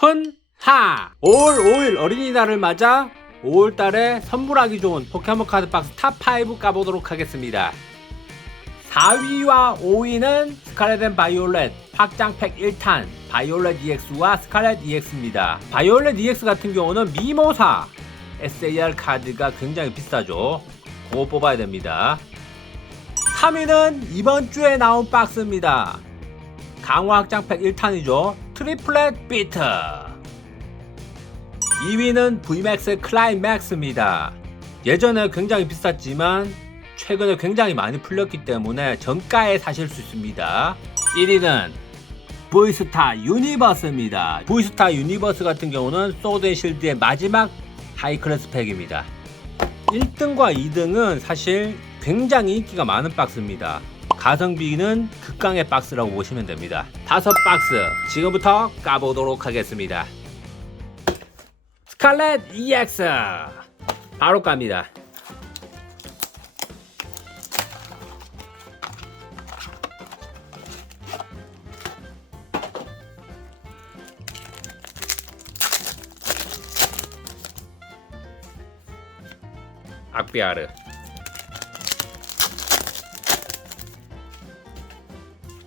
훈하. 5월 5일 어린이날을 맞아 5월달에 선물하기 좋은 포켓몬 카드 박스 탑5 까보도록 하겠습니다. 4위와 5위는 스칼렛 앤 바이올렛 확장팩 1탄 바이올렛 EX와 스칼렛 EX입니다. 바이올렛 EX 같은 경우는 미모사 SAR 카드가 굉장히 비싸죠. 그거 뽑아야 됩니다. 3위는 이번 주에 나온 박스입니다. 강화 확장팩 1탄이죠. 트리플렛 비트. 2위는 VMAX 클라이맥스입니다. 예전에 굉장히 비쌌지만 최근에 굉장히 많이 풀렸기 때문에 정가에 사실 수 있습니다. 1위는 보이스타 유니버스입니다. 보이스타 유니버스 같은 경우는 소드 앤 실드의 마지막 하이클래스 팩입니다. 1등과 2등은 사실 굉장히 인기가 많은 박스입니다. 가성비는 극강의 박스라고 보시면 됩니다. 다섯 박스 지금부터 까보도록 하겠습니다. 스칼렛 EX 바로 깝니다. 악비아르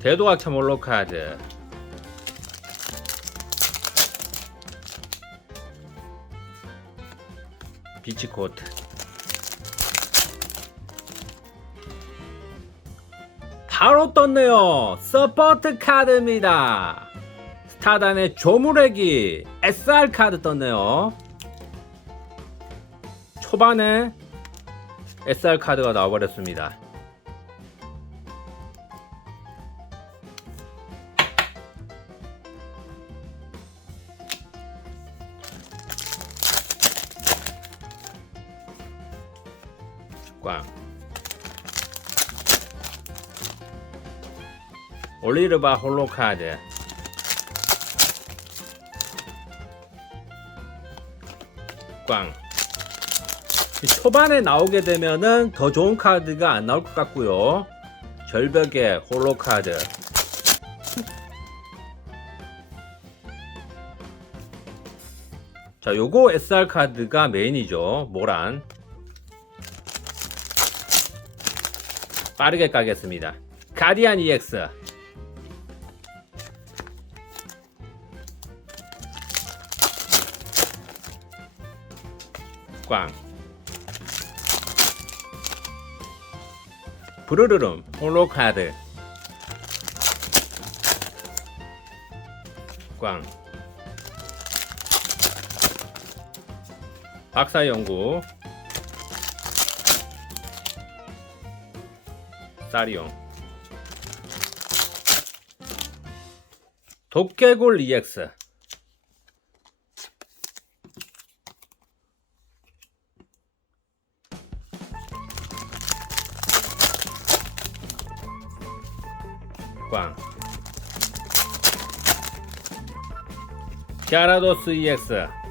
대도학차 몰로 카드 비치코트. 바로 떴네요. 서포트 카드입니다. 스타단의 조무래기 SR 카드 떴네요. 초반에 SR 카드가 나와버렸습니다 꽝 올리르바 홀로 카드 꽝. 이 초반에 나오게 되면은 더 좋은 카드가 안 나올 것 같고요. 절벽의 홀로 카드. 자 요거 SR 카드가 메인이죠. 모란 빠르게 까겠습니다. 가디안 EX 꽝. 부르르름 홀로 카드. 꽝. 박사연구 사리용 도깨굴 EX 꽝. 갸라도스 EX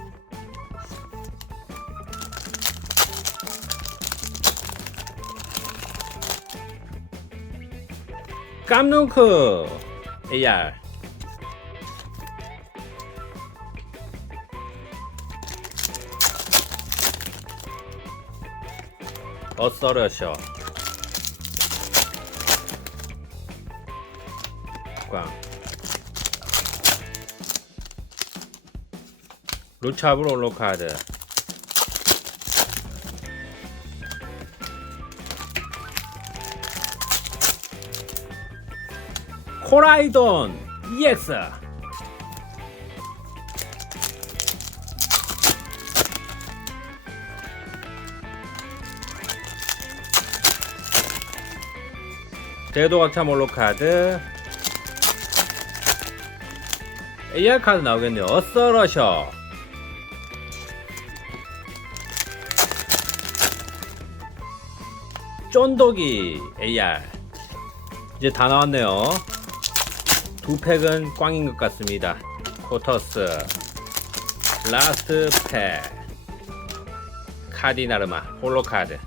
깜눈크 AR 어서러셔. 꽝. 루차브로 올로카드 코라이돈 EX 대도각차 몰로 카드. AR 카드 나오겠네요. 어서러셔. 쫀독이 AR 이제 다 나왔네요 두 팩은 꽝인 것 같습니다. 코터스, 라스트 팩, 카디나르마, 홀로카드.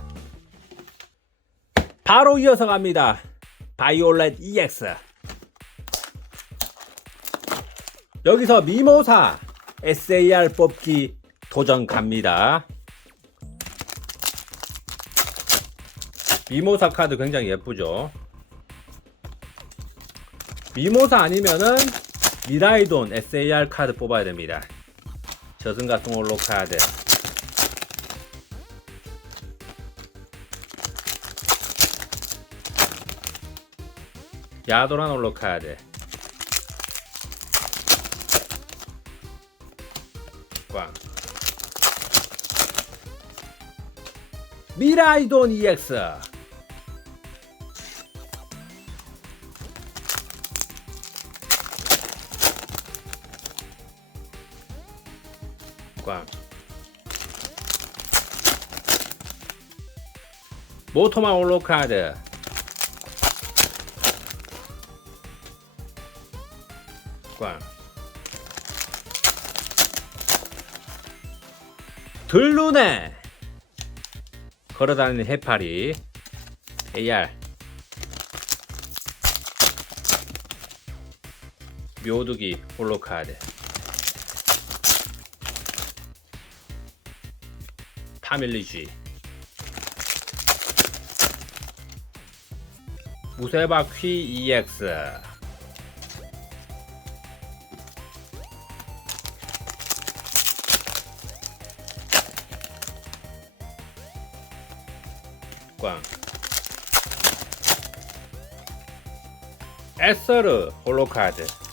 바로 이어서 갑니다. 바이올렛 EX. 여기서 미모사 SAR 뽑기 도전 갑니다. 미모사 카드 굉장히 예쁘죠. 미모사 아니면은 미라이돈 SAR 카드 뽑아야 됩니다. 저승가통 올로 카드. 야도란 올로 카드. 꽝. 미라이돈 EX. 꽝. 모토마 올로 카드. 꽝. 들루네. 걸어다니는 해파리. AR. 묘두기 홀로 카드. 파밀리쥐 무쇠바퀴 EX 꽝. 에서르 홀로카드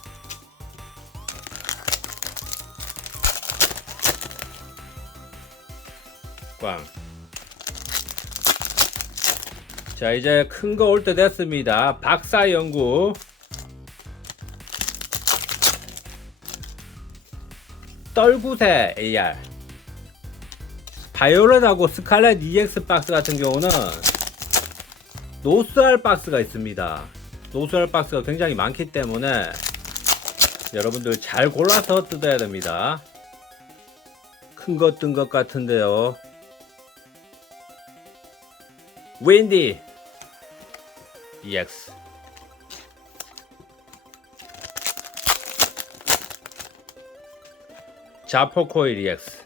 꽝. 자, 이제 큰 거 올 때 됐습니다. 박사 연구. 떨구새 AR. 바이올렛하고 스칼렛 EX 박스 같은 경우는 노스알 박스가 있습니다. 노스알 박스가 굉장히 많기 때문에 여러분들 잘 골라서 뜯어야 됩니다. 큰 것 뜬 것 같은데요. 윈디 EX 자포코일 EX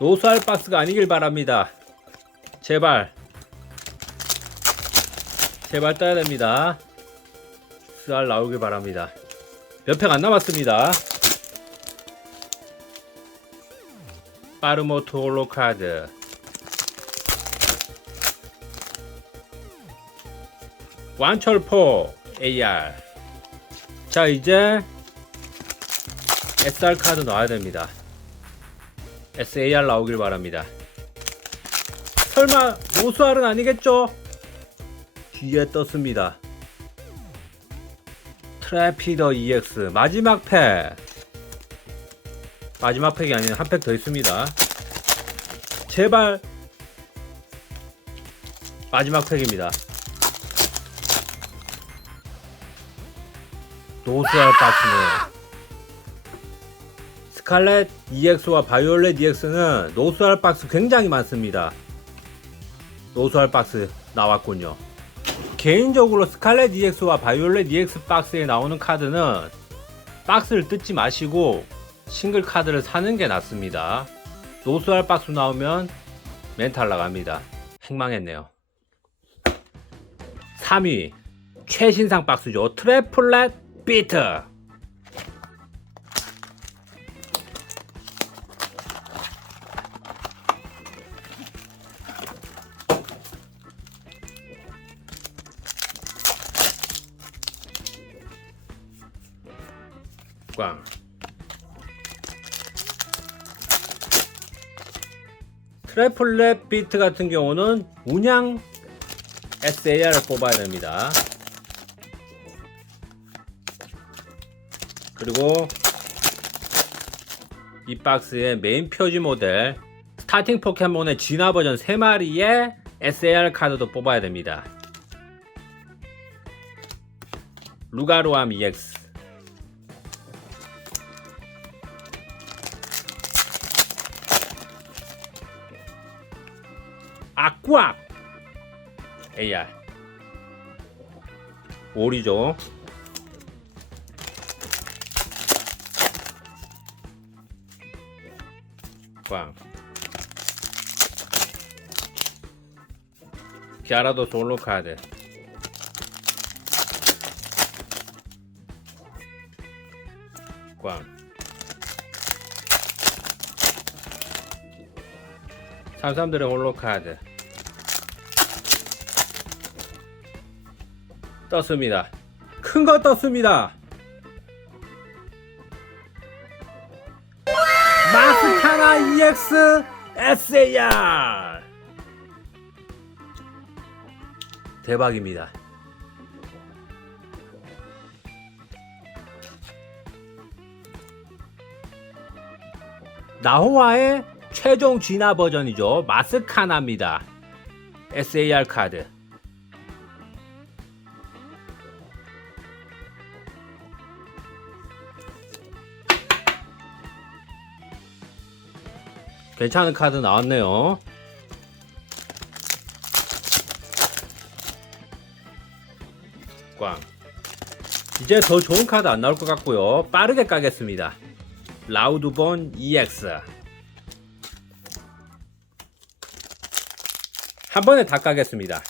노수알 박스가 아니길 바랍니다. 제발 제발 떠야 됩니다. 스알 나오길 바랍니다. 몇팩안 남았습니다. 빠르모토 홀로 카드. 완철포 AR. 자, 이제 SR 카드 넣어야 됩니다. SAR 나오길 바랍니다. 설마 노수알은 아니겠죠? 뒤에 떴습니다. 트래피더 EX 마지막 팩. 마지막 팩이 아닌 한 팩 더 있습니다. 제발. 마지막 팩입니다. 노스알 박스는. 스칼렛 EX와 바이올렛 EX는 노스알 박스 굉장히 많습니다. 노스알 박스 나왔군요 개인적으로 스칼렛 EX와 바이올렛 EX 박스에 나오는 카드는 박스를 뜯지 마시고 싱글 카드를 사는 게 낫습니다. 노스알 박스 나오면 멘탈 나갑니다. 행망했네요. 3위 최신상 박스죠. 트래플렛 비트 트래플렛 비트 같은 경우는 운양 SAR을 뽑아야 됩니다. 그리고 이 박스의 메인 표지 모델 스타팅 포켓몬의 진화 버전 3마리의 SAR 카드도 뽑아야 됩니다. 루가루암 EX AR 오리죠. 꽝 기아라도 솔로 카드 꽝 삼삼들의 홀로 카드 떴습니다. 큰 거 떴습니다. 마스카나 EX SAR 대박입니다. 나호와의 최종 진화 버전이죠. 마스카나입니다. SAR 카드. 괜찮은 카드 나왔네요. 꽝. 이제 더 좋은 카드 안 나올 것 같고요. 빠르게 까겠습니다. 라우드본 EX. 한 번에 다 까겠습니다.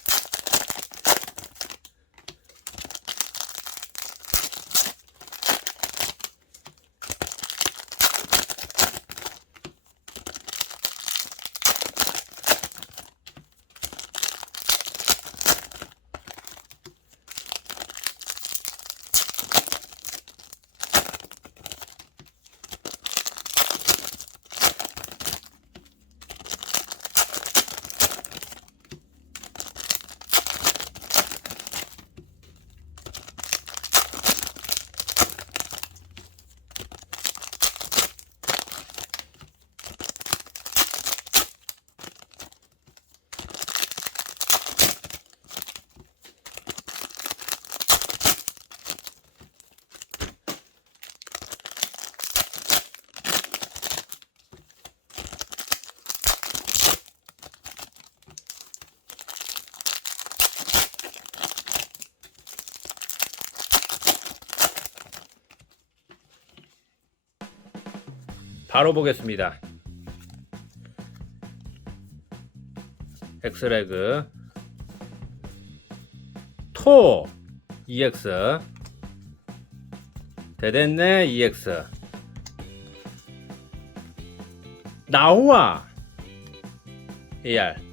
바로 보겠습니다. 엑스레그. 토 EX 대댄네 EX 나호와 AR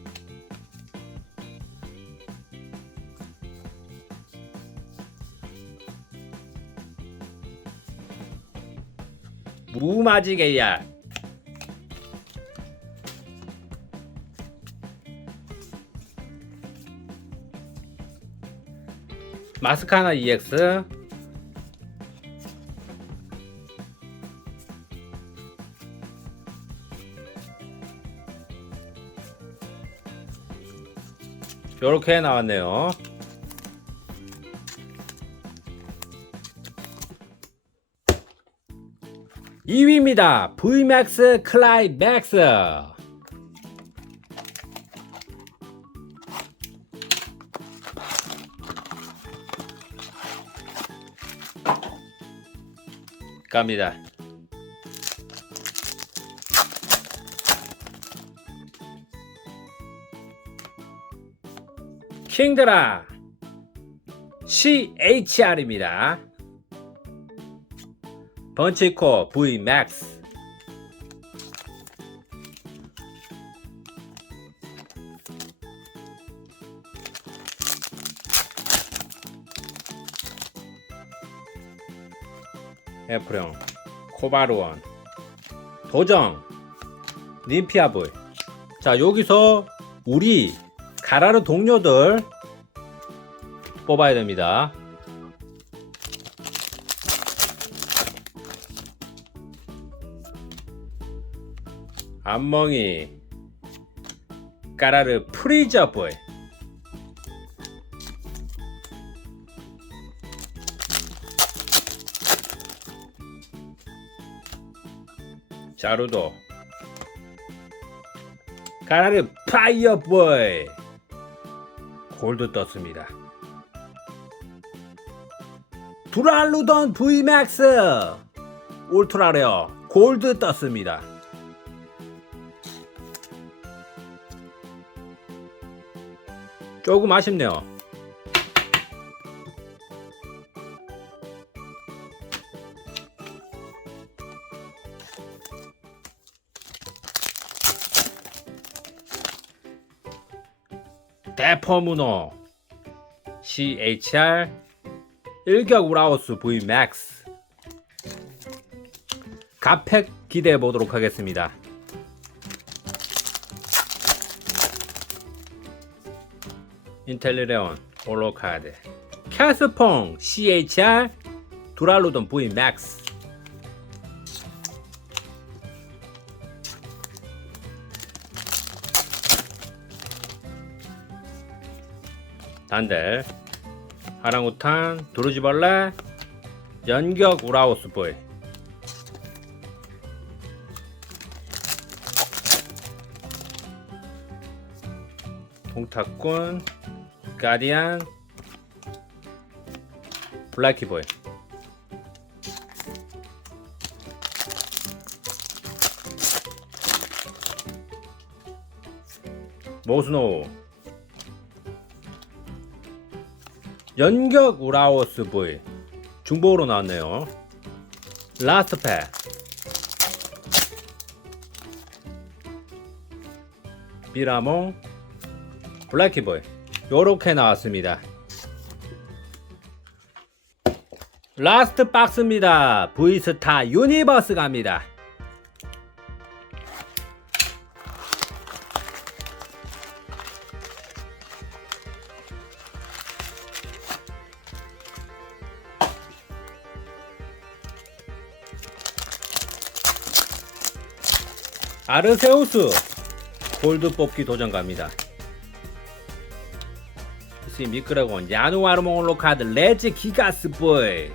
무마직 AR 마스카나 EX 요렇게 나왔네요. 이위입니다 VMAX 클라이맥스. 갑니다. 킹드라 CHR입니다. 번치코 VMAX 에프령 코바루원. 도정 님피아볼 자 여기서 우리 가라르 동료들 뽑아야 됩니다 안멍이 까라르 프리저볼 자루도 까라르 파이어볼 골드 떴습니다. 두랄루던 VMAX 울트라레어 골드 떴습니다. 조금 아쉽네요. 대퍼문어 CHR 일격 우라우스 V Max 가팩 기대해 보도록 하겠습니다. 인텔리레온 홀로카드 캐스퐁 CHR 두랄로돈 V Max 단델 하랑우탄 도르지벌레 연격 우라우스 보이 동탁꾼 가디안 블라키보이 모스노우 연격 우라오스 보이 중복으로 나왔네요. 라스트 팩 비라몽 블랙키보이 요렇게 나왔습니다. 라스트 박스입니다. V스타 유니버스 갑니다. 아르세우스 골드 뽑기 도전 갑니다. 스 미끄러곤 야누아르몽올로 카드 레즈 기가스 보이.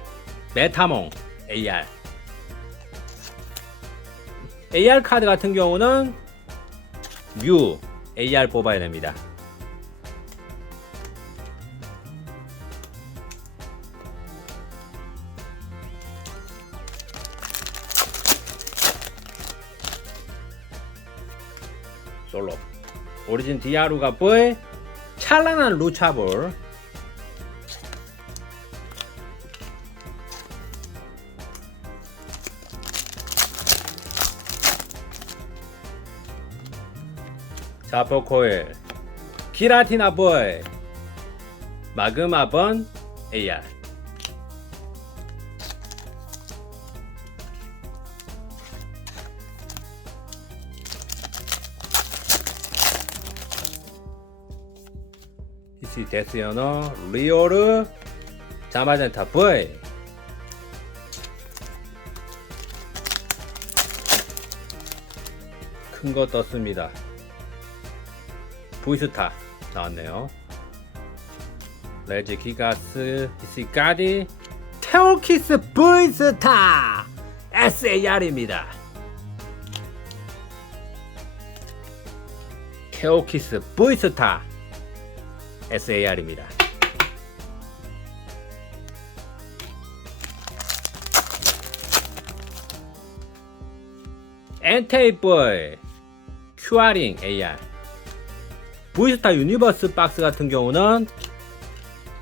메타몽 AR AR 카드 같은 경우는 뮤 AR 뽑아야 됩니다. 솔로. 오리진 디아루가 보이 찬란한 루차볼. 자포코일 기라티나 보이. 마그마번 AR 이시 데스연어 리오르 자마젠타 V 큰 거 떴습니다. 보이스타 나왔네요. 레지 기가스 이시까지 테오키스 보이스타! SAR입니다. 테오키스 보이스타 SAR입니다. 엔테이보이 큐아링 AR V스타 유니버스 박스 같은 경우는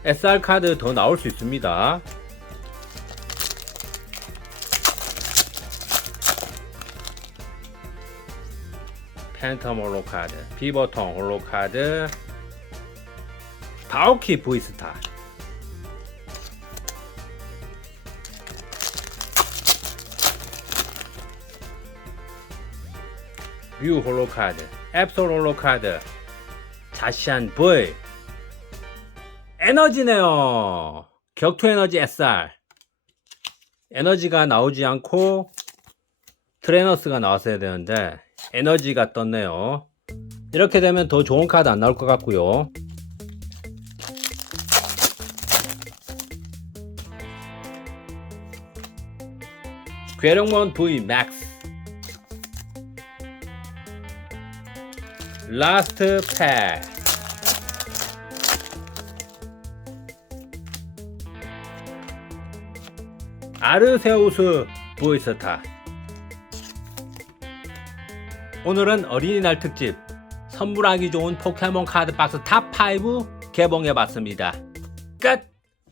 SR 카드 더 나올 수 있습니다. 팬텀 홀로 카드, 비버통 홀로 카드, 바오키 보이스타. 뮤 홀로카드 앱솔 홀로카드. 자시안 V 에너지네요. 격투 에너지 SR 에너지가 나오지 않고 트레너스가 나왔어야 되는데 에너지가 떴네요. 이렇게 되면 더 좋은 카드 안 나올 것 같고요 괴력몬 V Max 라스트 팩 아르세우스 보이스타 오늘은 어린이날 특집 선물하기 좋은 포켓몬 카드 박스 탑5 개봉해봤습니다. 끝!